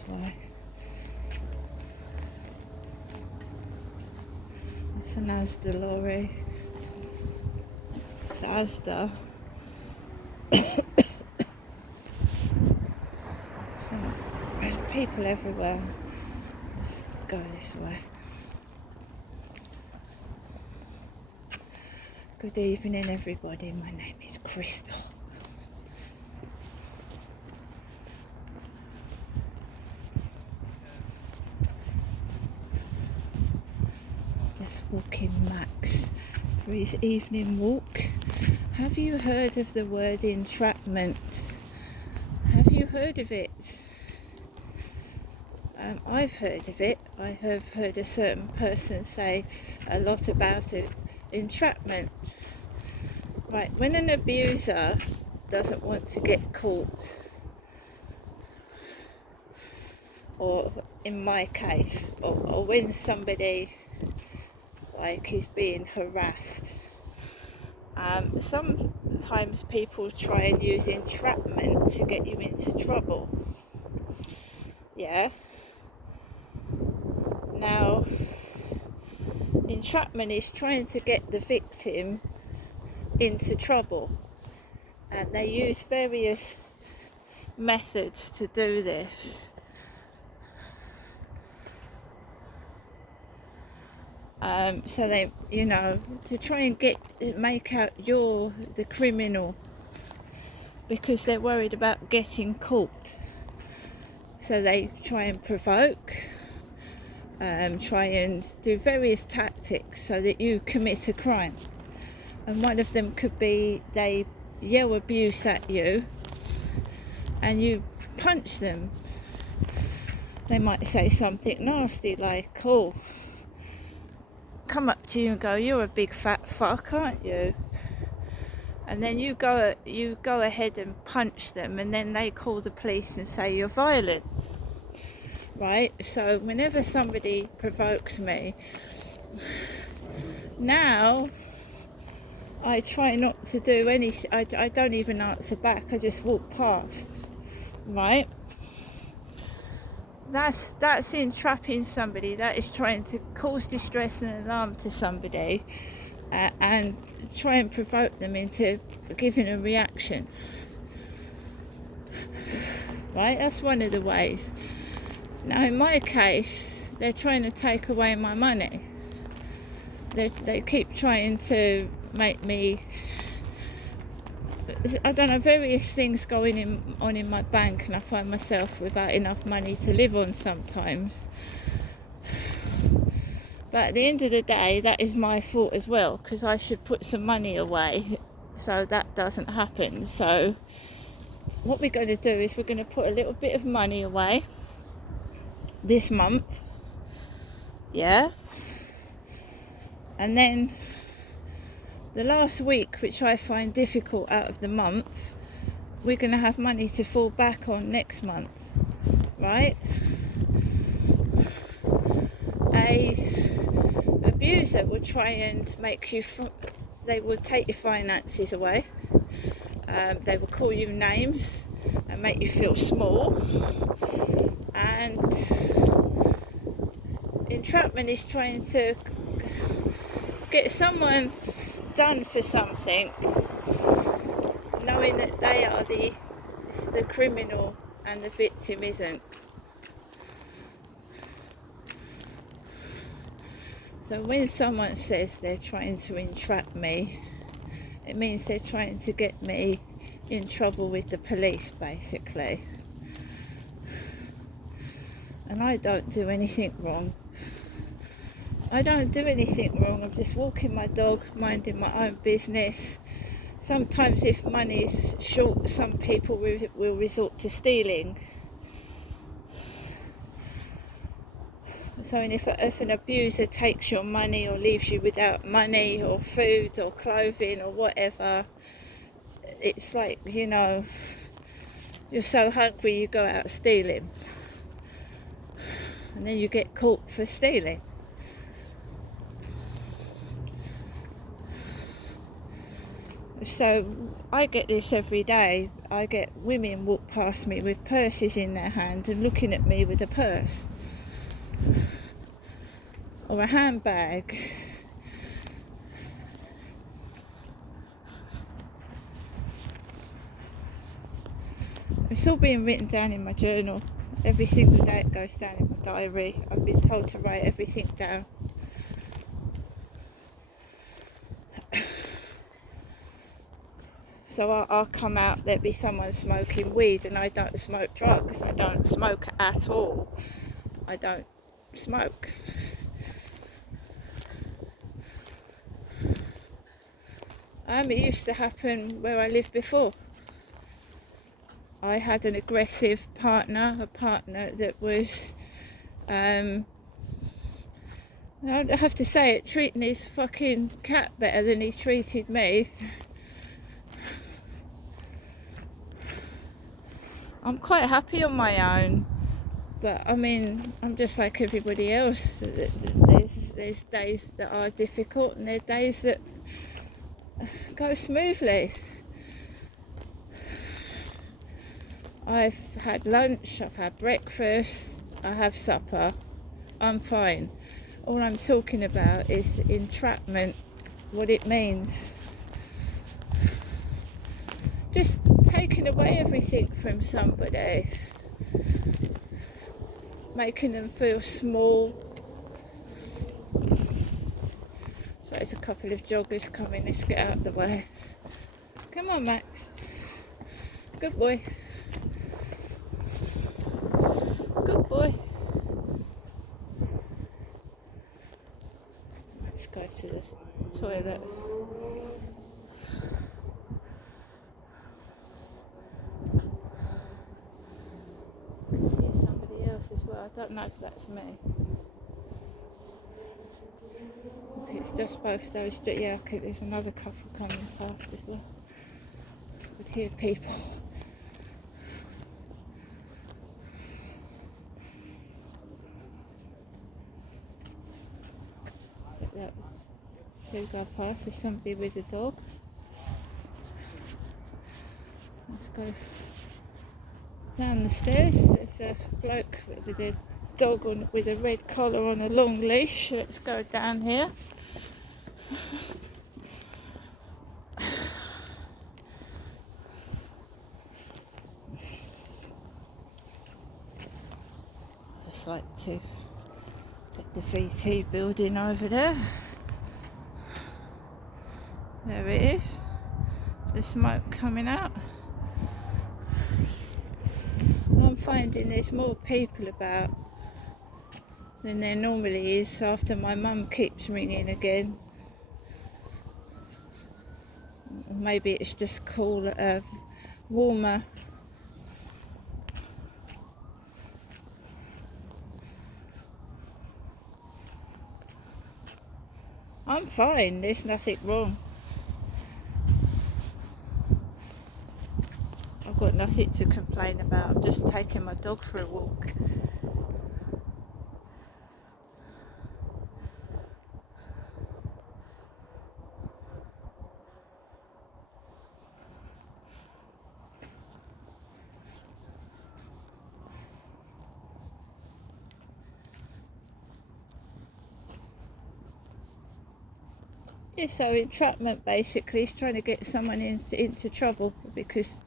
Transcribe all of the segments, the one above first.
this way. It's an Asda lorry. It's Asda. So there's people everywhere. Let's go this way. Good evening, everybody. My name is Crystal. Just walking Max for his evening walk. Have you heard of the word entrapment? Have you heard of it? I've heard of it. I have heard a certain person say a lot about it. Entrapment. Right, when an abuser doesn't want to get caught, or in my case, or when somebody like is being harassed, sometimes people try and use entrapment to get you into trouble. Yeah. Now, entrapment is trying to get the victim into trouble, and they use various methods to do this. So they, to try and make out you're the criminal, because they're worried about getting caught. So they try and provoke, try and do various tactics so that you commit a crime. And one of them could be they yell abuse at you and you punch them. They might say something nasty like, oh, come up to you and go, you're a big fat fuck, aren't you? And then you go ahead and punch them, and then they call the police and say you're violent. Right? So whenever somebody provokes me, now I try not to do anything. I don't even answer back. I just walk past. Right? That's entrapping somebody. That is trying to cause distress and alarm to somebody, and try and provoke them into giving a reaction. Right? That's one of the ways. Now, in my case, they're trying to take away my money. They keep trying to make me, I don't know, various things going on in my bank, and I find myself without enough money to live on sometimes. But at the end of the day, that is my fault as well, because I should put some money away so that doesn't happen. So what we're going to do is we're going to put a little bit of money away this month. Yeah. And then the last week, which I find difficult out of the month, we're going to have money to fall back on next month. Right? A abuser will try and make you, they will take your finances away. They will call you names and make you feel small. And entrapment is trying to get someone done for something, knowing that they are the criminal and the victim isn't. So when someone says they're trying to entrap me, it means they're trying to get me in trouble with the police, basically. And I don't do anything wrong. I don't do anything wrong. I'm just walking my dog, minding my own business. Sometimes if money's short, some people will resort to stealing. So if an abuser takes your money or leaves you without money or food or clothing or whatever, it's like, you're so hungry you go out stealing. And then you get caught for stealing. So I get this every day. I get women walk past me with purses in their hand and looking at me with a purse or a handbag. It's all being written down in my journal. Every single day it goes down in my diary. I've been told to write everything down. So I'll come out, there'll be someone smoking weed, and I don't smoke drugs. I don't smoke at all. I don't smoke. It used to happen where I lived before. I had an aggressive partner, a partner that was, I have to say it, treating his fucking cat better than he treated me. I'm quite happy on my own, but I mean, I'm just like everybody else. There's days that are difficult and there are days that go smoothly. I've had lunch, I've had breakfast, I have supper, I'm fine. All I'm talking about is entrapment, what it means. Just taking away everything from somebody, making them feel small. So there's a couple of joggers coming, let's get out of the way. Come on, Max. Good boy. Good boy. Let's go to the toilet. I can hear somebody else as well. I don't know if that's me. It's just both those. Yeah, okay, there's another couple coming past as well. I could hear people. That was two go past. There's somebody with a dog. Let's go down the stairs. There's a bloke with a dog on with a red collar on a long leash. Let's go down here. Just like to get the VT building over there. There it is. The smoke coming out. I'm finding there's more people about than there normally is after my mum keeps ringing again. Maybe it's just cooler, warmer. I'm fine, there's nothing wrong. I've got nothing to complain about. I'm just taking my dog for a walk. Yeah, so entrapment basically is trying to get someone into trouble because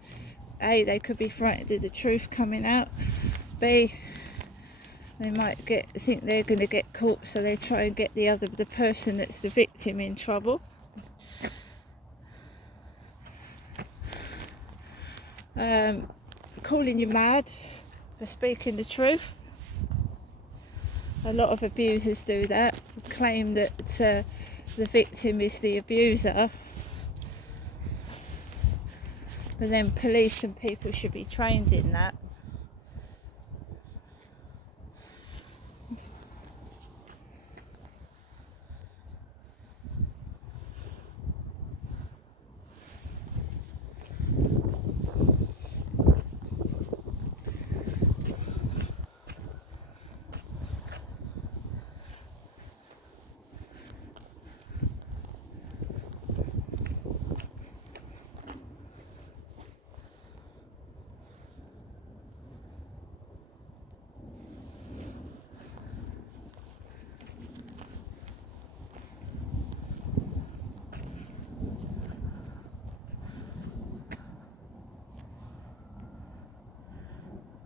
A, they could be frightened of the truth coming out. B, they might think they're going to get caught, so they try and get the person that's the victim in trouble. Calling you mad for speaking the truth. A lot of abusers do that, claim that the victim is the abuser, but then police and people should be trained in that.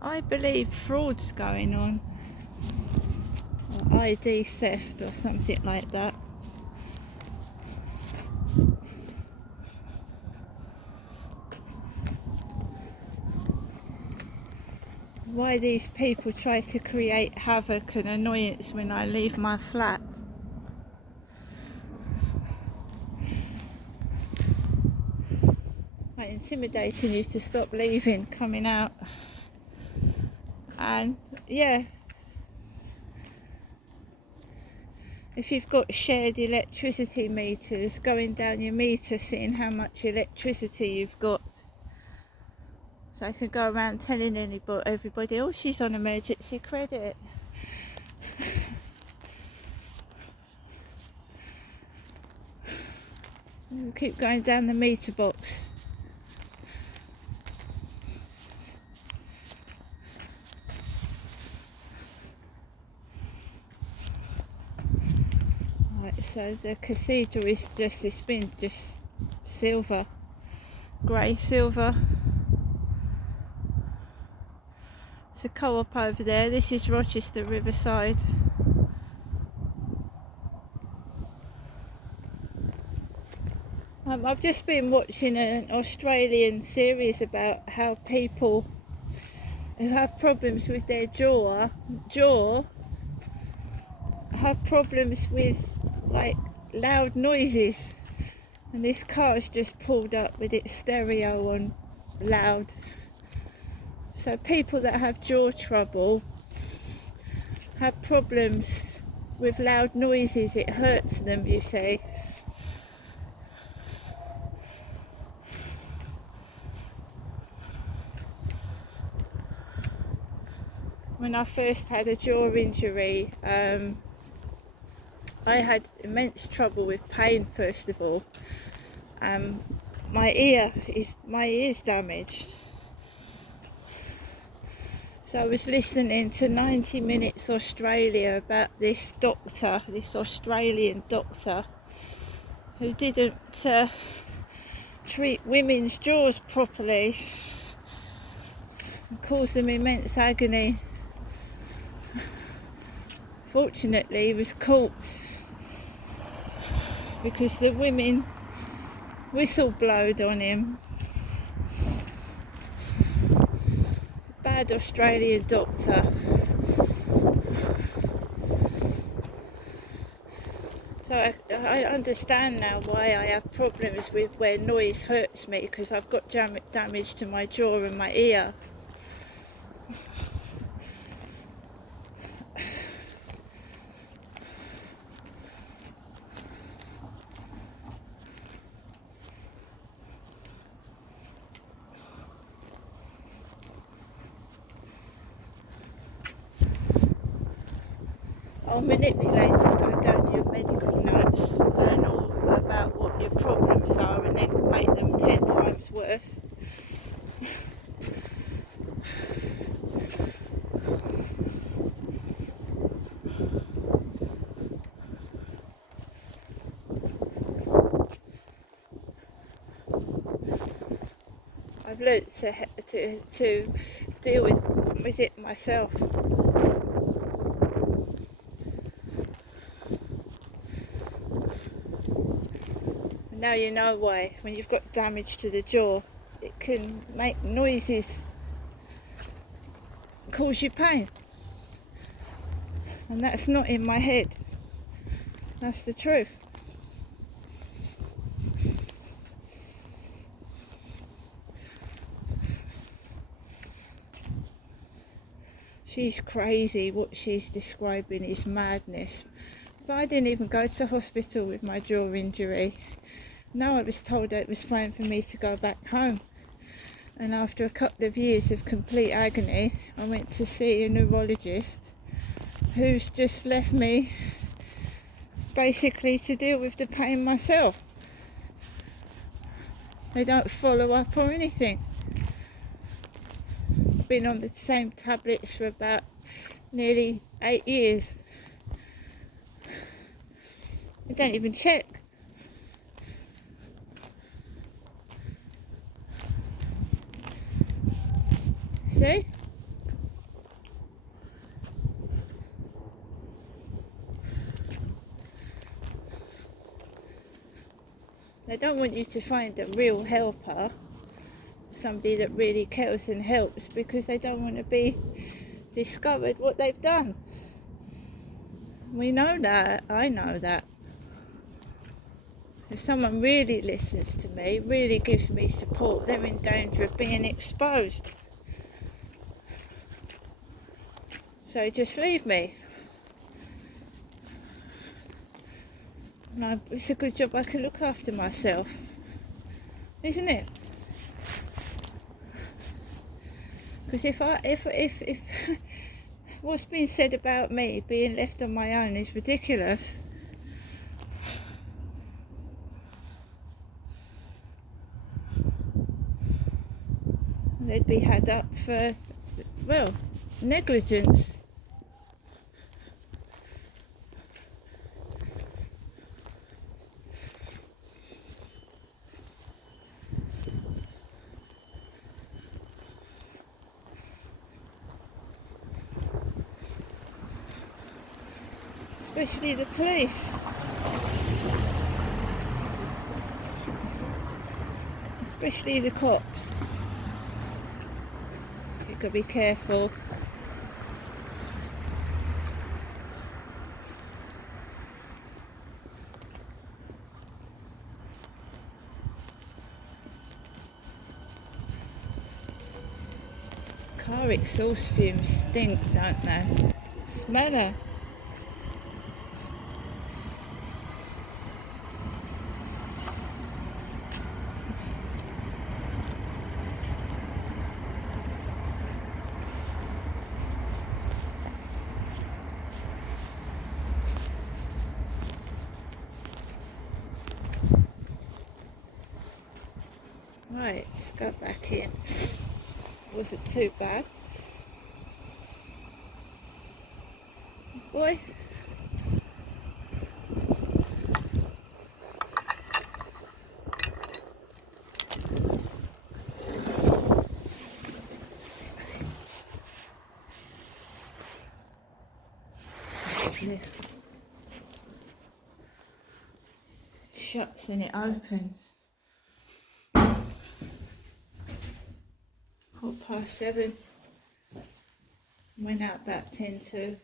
I believe fraud's going on, or ID theft or something like that. Why these people try to create havoc and annoyance when I leave my flat. Like intimidating you to stop leaving, coming out. And yeah, if you've got shared electricity meters, going down your meter, seeing how much electricity you've got. So I can go around telling everybody, oh, she's on emergency credit. We'll keep going down the meter box. Right, so the cathedral is just, it's been just silver, grey silver. It's a co-op over there. This is Rochester Riverside. I've just been watching an Australian series about how people who have problems with their jaw have problems with like loud noises, and this car's just pulled up with its stereo on loud. So people that have jaw trouble have problems with loud noises. It hurts them, you see. When I first had a jaw injury, I had immense trouble with pain. First of all, my ear's damaged. So I was listening to 90 Minutes Australia about this Australian doctor, who didn't treat women's jaws properly and caused them immense agony. Fortunately, he was caught because the women whistleblowed on him. Bad Australian doctor. So I understand now why I have problems with where noise hurts me, because I've got damage to my jaw and my ear. Our manipulators go down your medical notes, learn all about what your problems are, and then make them 10 times worse. I've learnt to deal with it myself. Now you know why, when you've got damage to the jaw, it can make noises, cause you pain. And that's not in my head. That's the truth. She's crazy. What she's describing is madness. But I didn't even go to hospital with my jaw injury. No, I was told that it was fine for me to go back home. And after a couple of years of complete agony, I went to see a neurologist who's just left me basically to deal with the pain myself. They don't follow up or anything. I've been on the same tablets for about nearly 8 years. They don't even check. See? don't want you to find a real helper, somebody that really cares and helps, because they don't want to be discovered what they've done. We know that. I know that. If someone really listens to me, really gives me support, they're in danger of being exposed. So just leave me. No, it's a good job I can look after myself, isn't it? Because if what's been said about me being left on my own is ridiculous. They'd be had up for, well, negligence. Especially the police. Especially the cops. You've got to be careful. Car exhaust fumes stink, don't they? Smell her. Right, let's go back in. Wasn't too bad. Boy. Shuts and it opens. 7:15. Went out about 10 to.